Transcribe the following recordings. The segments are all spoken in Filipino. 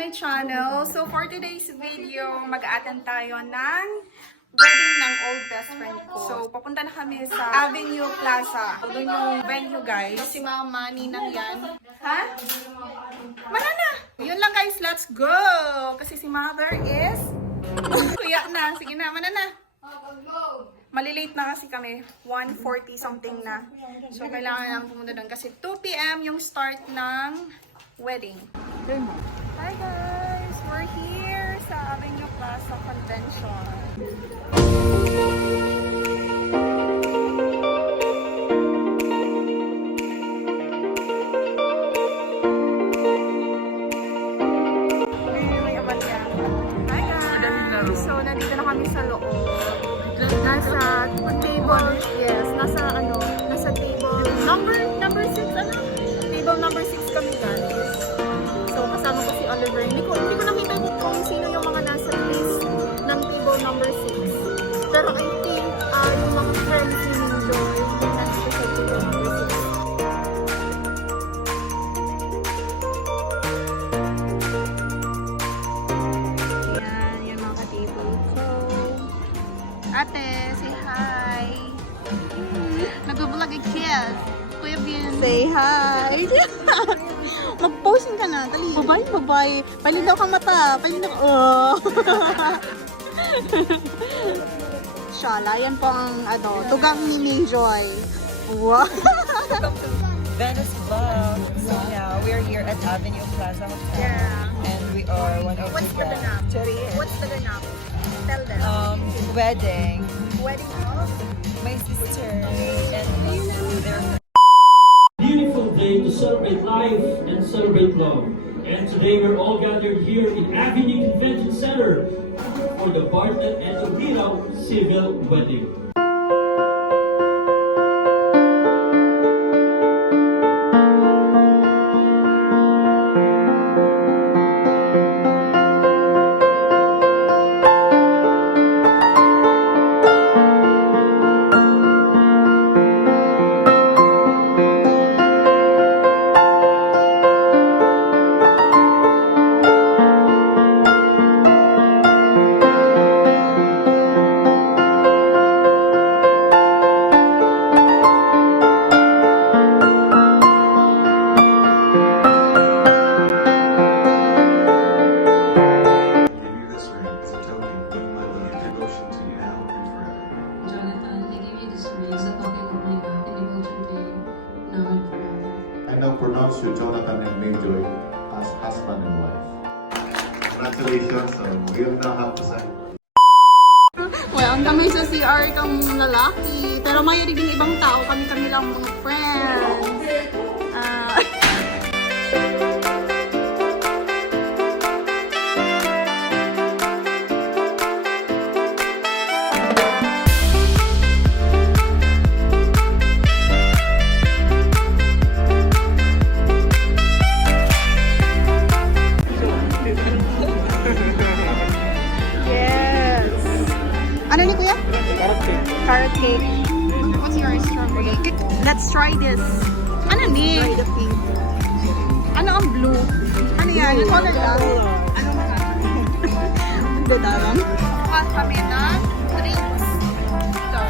my channel. So for today's video, mag-a-attend tayo ng wedding ng old best friend ko. So papunta na kami sa Avenue Plaza. Doon yung venue guys. Si Mama, Ninang yan. Ha? Mana na! Yun lang guys, let's go! Kasi si Mother is... Kuya na, sige na, mana na. Malilate na kasi kami. 1:40 something na. So, kailangan lang pumunta doon. Kasi 2 PM yung start ng wedding. Hi guys! We're here sa Avenue Plaza Convention. Hi guys! So, nandito na kami sa loob. Nasa table, yes, nasa table number 6, table number 6 kami guys. So kasama ko si Oliver. Hindi ko nakita kung sino yung mga nasa list ng table number 6. Pero I think yung mga friends ni Joy yung nasa sa table number 6. Yan, yung mga table ko. Ate, say hi. Nag-vlog kiss. Kuya Bin. Say hi. Mag-posing ka na. Dali. Bye-bye. Palinaw ka mata. Palinaw. Oh. Shala, yan po ang tugang ni Mayjoy. Wow. Venice Vlog. So yeah, we're here at Avenue Plaza Hotel. Yeah. And we are one of What's the ganap? What's the ganap? Tell them. Wedding. Wedding of? My sister and their Beautiful day to celebrate life and celebrate love. And today we're all gathered here in Avenue Convention Center for the Bartlett and Obira civil wedding. I now pronounce you Jonathan and Mayjoy as husband and wife. Congratulations, we have now have to say. Well, ang dami sa CR kang lalaki. Pero may din ibang tao. Kami lang mga friends. Ano ni kuya? Carrot cake. What's yours? Strawberry cake. Let's try this. Ano ni? Try the pink. Ano ang blue? Ano yan? Yung color lang? Ano mga? Ang dadarang. Kuha kami ng drinks. Ito.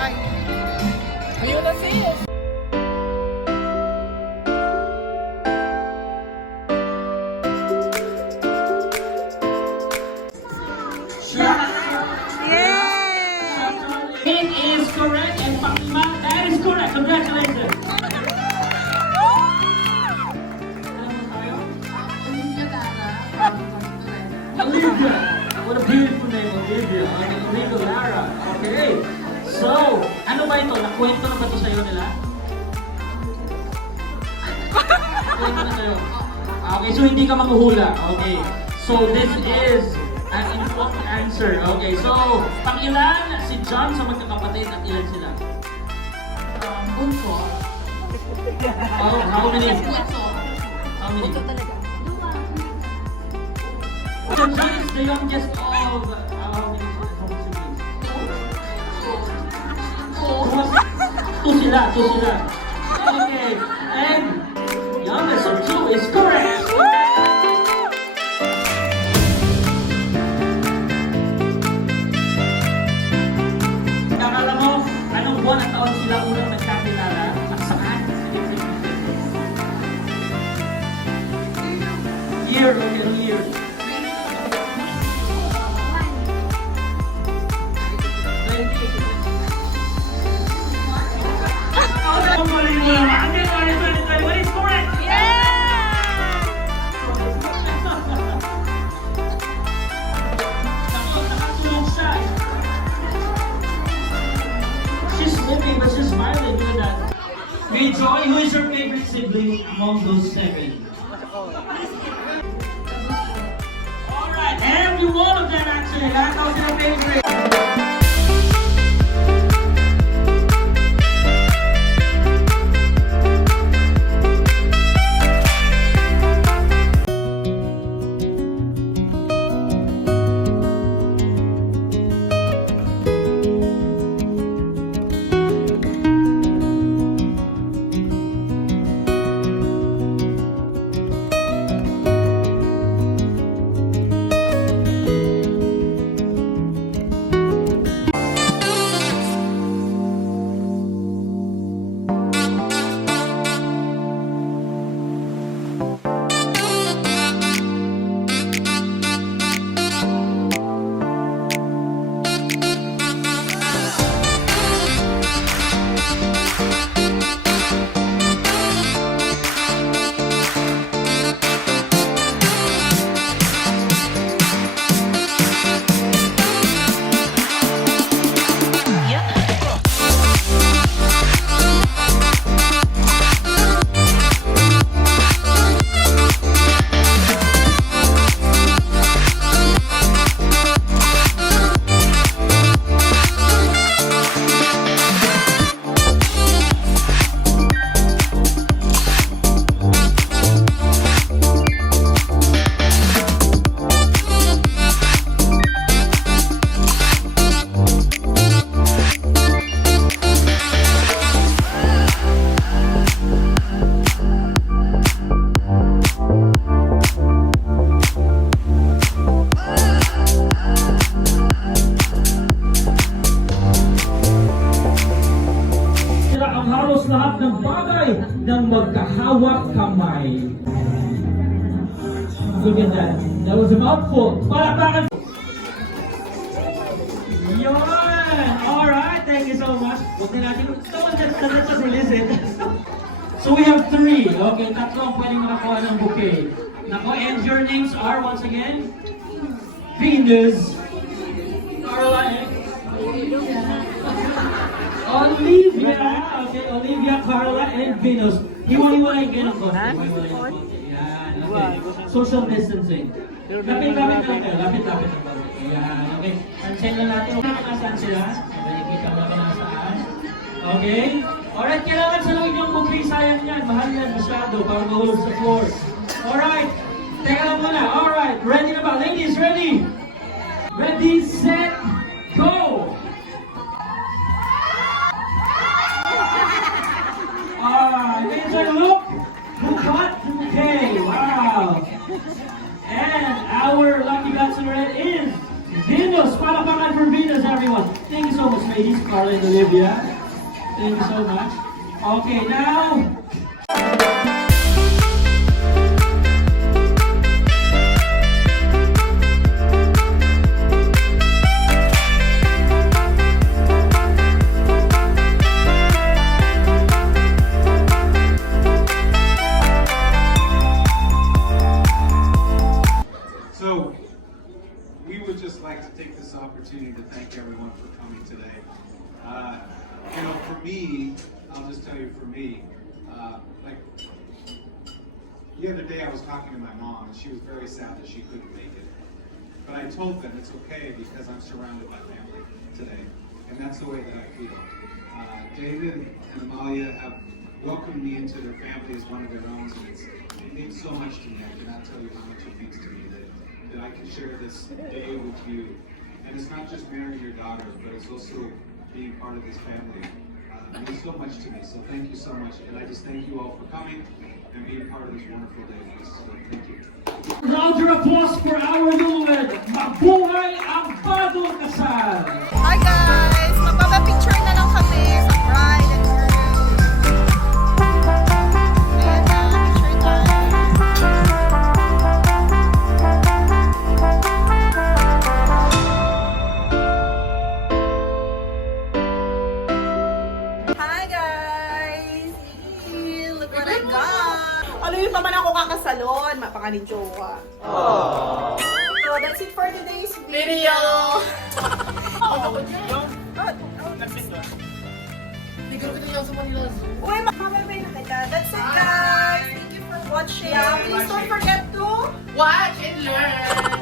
Ay. Ayun na sis. It is correct and Pakima, that is correct. Congratulations. Olivia. What a beautiful name, Olivia. Olivia Lara. Okay. So, ano ba ito? Nakwento na ba ito sa'yo nila? Nakwento na sa'yo. Okay, so hindi ka manghuhula. Okay. So, this is an important answer. Okay, so, pang-ilan si John sa magkakapatid at ilan sila? bunso. Oh, how many? How many? So, John is the youngest of how many siblings? Two sila. Okay, and youngest of two is correct. Okay, Joy, who is your favorite sibling among those 7? Alright, every one of them actually. Lahat of their favorite. Sila ang halos lahat ng bagay ng magkahawak kamay. Look at that. That was a mouthful. Palakpakan! Yun! Alright, thank you so much. Huwag na natin, let's just release it. So we have 3. Okay, tatlo ang pwedeng makakuha ng bouquet. Nako, and your names are, once again, Venus, Carla, and Olivia. Okay, Olivia, Carla, and Venus. Hiwa-hiwalay kayo ng konti. Hiwa-hiwalay ng konti. Yan, okay. Social distancing. Lapit-lapit na lang kayo. Lapit-lapit na lang. Yan, okay. Pansin lang natin kung nasaan sila. Nakikita mo kung nasaan. Okay? Alright, kailangan salawin yung bouquet. Sayang yan. Mahal yan masyado para mahulog sa floor. Alright. Teka lang muna. Alright. Ready na ba? Ladies, ready? Ready, set, go! Look who got the bouquet. Wow. And our lucky bachelorette is Venus. Palakpakan for Venus, everyone. Thank you so much, ladies. Carla and Olivia. Thank you so much. Okay, now. Opportunity to thank everyone for coming today. You know, for me, I'll just tell you, for me, like the other day I was talking to my mom, and she was very sad that she couldn't make it. But I told them it's okay because I'm surrounded by family today, and that's the way that I feel. David and Amalia have welcomed me into their family as one of their own, and it means so much to me. I cannot tell you how much it means to me that I can share this day with you. And it's not just marrying your daughter, but it's also being part of this family. It means so much to me, so thank you so much. And I just thank you all for coming and being part of this wonderful day. So thank you. Round of applause for our newlywed. Mabuhay ang bagong kasal! Hi guys! Magpapapicture na lang kami sa bride and groom. Ayan na, picture time. Hi guys! Look what I got! Alam niyo pa man ako kakasalon, mapakaninjowa. So that's it for today's video. Uy, Watch and learn.